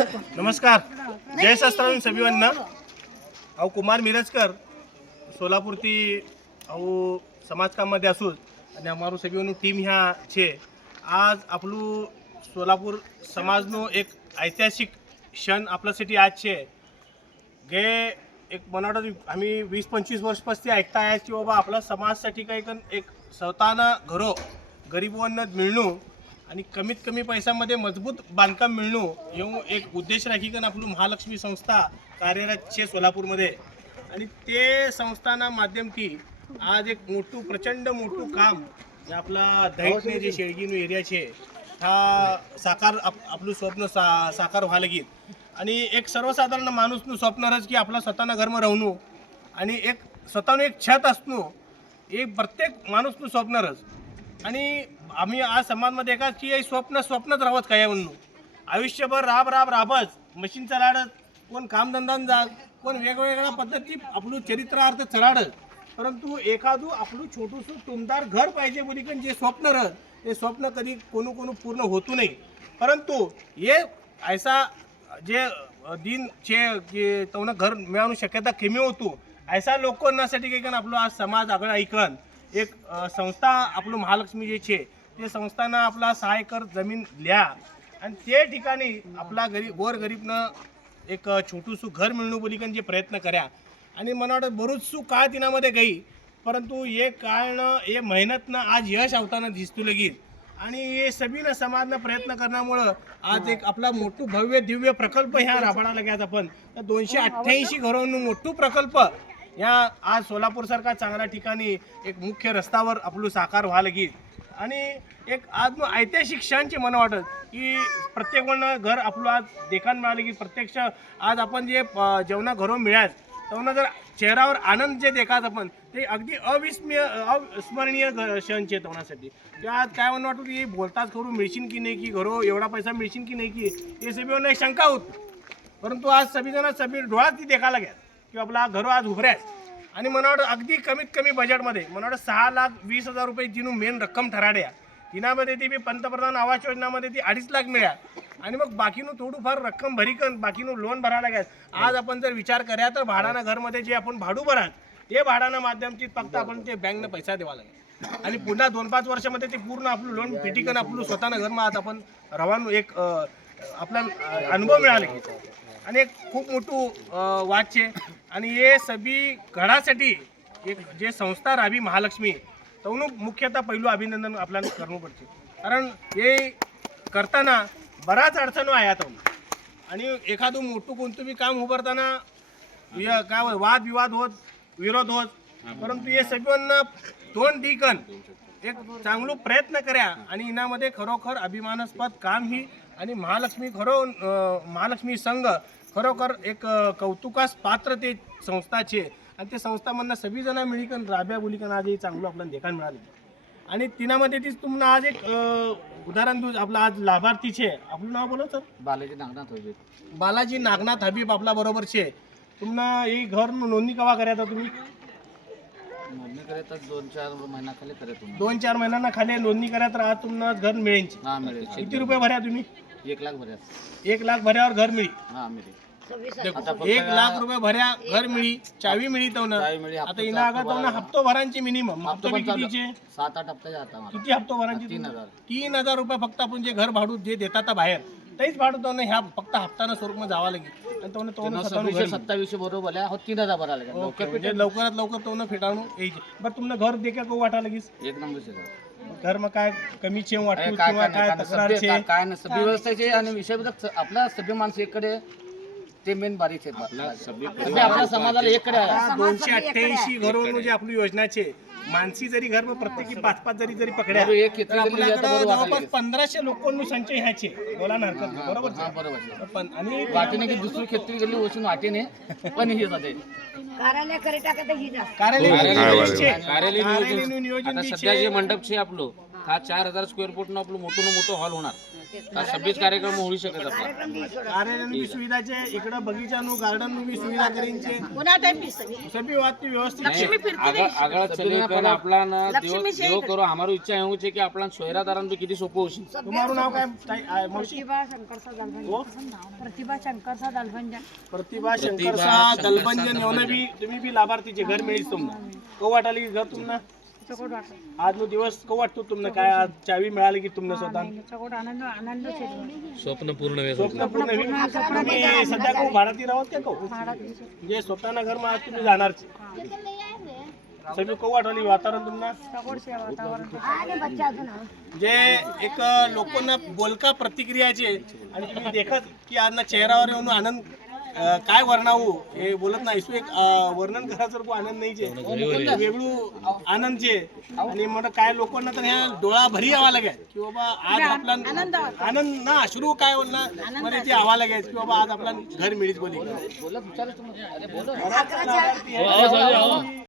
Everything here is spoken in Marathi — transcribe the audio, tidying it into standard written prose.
नमस्कार, जय शास्त्राविन सभीवन्न। अहो कुमार मिरजकर सोलापूरથી આવું સમાજ કામમાં આસું અને અમારું સભ્યોનું ટીમ ह्या છે। आज આપણું સોલાપુર સમાજનો એક ऐतिहासिक क्षण आपल्यासाठी आज છે। गे एक मला वाटतं आम्ही 20-25 वर्षपासून ऐकता आहे की बाबा आपला समाजासाठी काही एक स्वतःना घरो गरिबांना मिळणं आणि कमीत कमी पैशामध्ये मजबूत बांधकाम मिळणं येऊन एक उद्देश राखीकन आपलं महालक्ष्मी संस्था कार्यरत छे सोलापूरमध्ये। आणि ते संस्थाना माध्यमથી आज एक मोठं प्रचंड मोठं काम जे आपला दहीने जे शेळगीनो एरिया छे हा साकार आपलं स्वप्न साकार व्हायला लागेल। आणि एक सर्वसाधारण माणूसનું स्वप्नच की आपला स्वतःना घरमा राहणं आणि एक स्वतःनं एक छत असणं हे प्रत्येक माणूसનું स्वप्नच। आणि आम्ही आज समाजमध्ये एका की हे स्वप्नच राहत काय म्हणून आयुष्यभर राबच मशीन चलाडत कोण कामधंदान जा कोण वेगवेगळ्या पद्धती आपलं चरित्रार्थ चढाडत, परंतु एखादं आपलं छोटूसं टुमदार घर पाहिजे बोली पण जे स्वप्न राहत ते स्वप्न कधी कोण पूर्ण होतू नाही। परंतु ये ऐसा जे दिन छे की तवनं घर मिळवणं शक्यता कमी होतो ऐसा लोकांसाठी काही आपलं आज समाज आगळ ऐकन एक संस्था आपलं महालक्ष्मी जे छे ते संस्थानं आपला 6 एकर जमीन लिया आणि ते ठिकाणी आपला गरीबनं एक छोटूसं घर मिळणं बोलिकन जे प्रयत्न कर्या। आणि मला वाटतं बरूचसं काळ तिनामध्ये गई, परंतु हे काळनं हे मेहनतनं आज यश आवताना दिसतो लगेच। आणि हे सगळीनं समाजनं प्रयत्न करण्यामुळं आज एक आपला मोठं भव्य दिव्य प्रकल्प ह्या राबवायला लागल्यात आपण 288 घरांનું मोठं प्रकल्प या आज सोलापूरसारखा चांगल्या ठिकाणी एक मुख्य रस्त्यावर आपलं साकार व्हायला लागेल। आणि एक आज ऐतिहासिक क्षणचे मला वाटत की प्रत्येकानं घर आपलं आज देखायला मिळालं की प्रत्यक्ष आज आपण जे जेवणा घरो मिळाल तेव्हा जर चेहऱ्यावर आनंद जे देखात आपण ते अगदी अविस्मरणीय क्षणचे तेवण्यासाठी की आज काय म्हणून वाटतं की बोलताच करून मिळशील की नाही की घरो एवढा पैसा मिळशील की नाही की हे सगळ्यांना एक शंका होती, परंतु आज सगळी डोळ्यात ती देखायला लागल्या की आपला घरो आज उभऱ्याच। आणि मला वाटतं अगदी कमीत कमी बजेटमध्ये मला वाटतं 6,20,000 रुपये जिनू मेन रक्कम ठराड्या तिनामध्ये ती पंतप्रधान आवास योजनामध्ये ती 2.5 लाख मिळाल्या आणि मग बाकीनं थोडंफार रक्कम भरीकन बाकीनं लोन भरायला लागेल। आज आपण जर विचार करूया तर भाडानं घरमध्ये जे आपण भाडू भराल ते भाडानं माध्यमची फक्त आपण ते बँकनं पैसा द्यावा लागेल आणि पुन्हा 2-5 वर्षामध्ये ते पूर्ण आपलं लोन फिटिकन आपलं स्वतःनं घरमा आज आपण रवानो एक आपला अनुभव मिळाला आणि एक खूप मोठं वाद छे। आणि हे सभी घडासाठी एक जे संस्था राबी महालक्ष्मी तवनं मुख्यतः पहिलं अभिनंदन आपल्याला करणं पडते, कारण हे करताना बराच अडचणी आहेत आणि एखादं मोठं कोणतं बी काम उभारताना काय वादविवाद होत विरोध होत, परंतु हे सगळ्यांना दोन ठिकाण एक चांगलं प्रयत्न कर्या आणि इनामध्ये खरोखर अभिमानास्पद काम ही आणि महालक्ष्मी संघ खरोखर एक कौतुकास पात्र ते संस्था छे आणि ते संस्थामधनं सगळी जण मिळीकन राब्या बोलिकन आज हे चांगलं आपल्याला देखायला मिळाले। आणि तिनामध्ये तीच तुम्हाला आज एक उदाहरण देऊ आपला आज लाभार्थी छे आपलं नाव बोलो सर बालाजी नागनाथ हबीब आपला बरोबर छे। तुम्हाला हे घर नोंदणी कवा करायचा तुम्ही नोंदणी करायचं 2-4 महिना खाली करायचं 2-4 महिन्यांना खाली नोंदणी करा तर आज तुम्हाला घर मिळेल। किती रुपये भर्या तुम्ही 1 लाख भर्या 1 लाख भऱ्यावर घर मिळी 1 लाख रुपये भऱ्या घर मिळी चावी मिळी तवनं आता इना आगा तवनं हप्तो भरांची मिनिमम हप्तो कितीचे 7-8 हप्त्याचे आता किती हप्तो भरांची 3,000 रुपये फक्त आपण जे घर भाडू जे देतात बाहेर तेच भाडू तवनं ह्या फक्त हप्ताना स्वरूपात जावा लागेल आणि तवनं 2700 बरोबर आहे 3,000 भरा लागेल म्हणजे लवकरात लवकर तवनं फेटाळून यायचे। बरं तुम्हाला घर देखा को वाटा लागेस एक नंबर घर मग काय कमी छे वाटू किंवा काय तक्रार छे काय नसतं व्यवस्थेचे आणि विषय आपला सभ्य माणसं इकडे ते मेन बारीक आपल्या समाजाला इकडे 288 घरों जे आपली योजना छे मानसी जरी घर में प्रत्येकी 5-5 जरी पकड्या जवळपास 1500 लोकांनो संचय ह्याचे बोला ना बरोबर पण आणि वाटेने की दुसरी खेती गेली ओसून वाटेने पण हे जाते नियोजन सध्या जे मंडप छे आपलं हा 4,000 स्क्वेअर फूट न आपलं मोठं हॉल होणार सभ्यच कार्यक्रम होऊ शकत आपला कार्यालयानं बी सुविधाचे इकडं बगीचाનું ગાર્ડનનું બી સુવિધા કરીને છે સભી વાતની વ્યવસ્થિત છે આગળ ચલે કર આપલાના દેવ કરો અમારું ઈચ્છા એવું છે કે આપલા સોયરાદારાને किती सोपं होईल તમારું નામ काय માવशी प्रतिभा शंकरसा दलबंजन येऊन बी तुम्ही बी लाभार्थीचे घर मिळेल तुम्हाला कौ वाटाली घर तुम्हाला आज नो दिवस कौ वाटतो तुम्हाला काय आज चावी मिळाली की तुम्हाला स्वतः स्वप्न पूर्ण स्वप्न पूर्ण होईल. तुम्ही सध्या कौ भाडाती राहत का कौ म्हणजे स्वतःना घर आज तुम्ही जाणार सगळी कौ वाटली वातावरण तुम्हाला जे एक लोकांना बोलका प्रतिक्रिया છે आणि तुम्ही देखत की આજના ચહેરાवर येऊन आनंद काय वर्णावू हे बोलत नाही શું એક वर्णन करासारखं आनंद नाही છે वेगळू आनंद છે आणि मग काय लोकांना तर ह्या डोळा भरी आवा लागेल की बाबा आज आपला आनंद ना अश्रू काय बोलणार मध्ये ते आवा लागेल की बाबा आज आपला घर मिळीच बोली